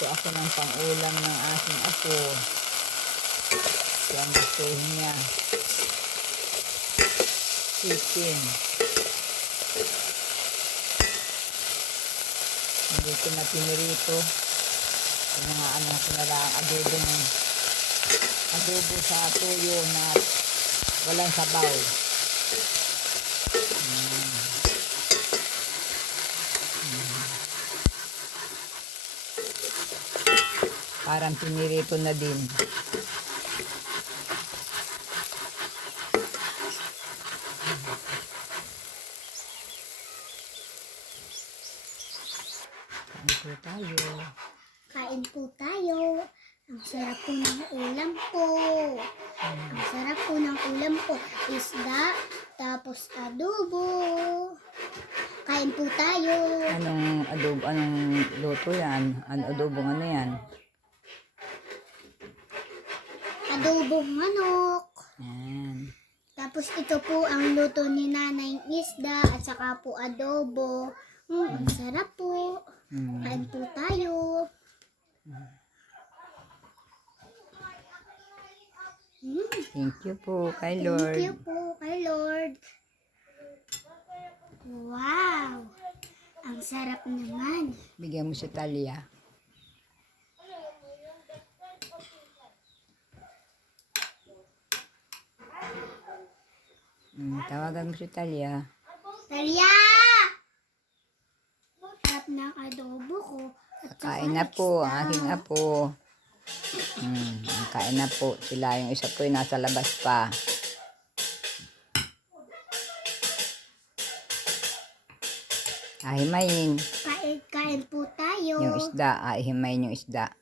Magluluto ako ng pang-ulam ng aking apo. Yan gustuhin niya. Chicken. Hindi ko na pinirito. Pinangaan ko na lang adobo sa tuyo na walang sabaw. Parang pinirito na din. Kain po tayo. Kain po tayo. Ang sarap po ng ulam po. Ang sarap po ng ulam po. Isda, tapos adobo. Kain po tayo. Anong adobo? Anong luto yan? Adobong ano yan? Adobong manok. Yan. Tapos ito po ang luto ni Nanay isda at saka po adobo. Ang sarap po. Kain po tayo. Thank you po kay Lord. Thank you po kay Lord. Wow! Ang sarap naman. Bigyan mo si Talia. Tawagan mo si Talia. Talia! Sarap ng adobo ko. Kain na po ang aking apo. Kain na po. Sila yung isa po yung nasa labas pa. Ahimayin. Kain po tayo. Yung isda. Ahimayin yung isda.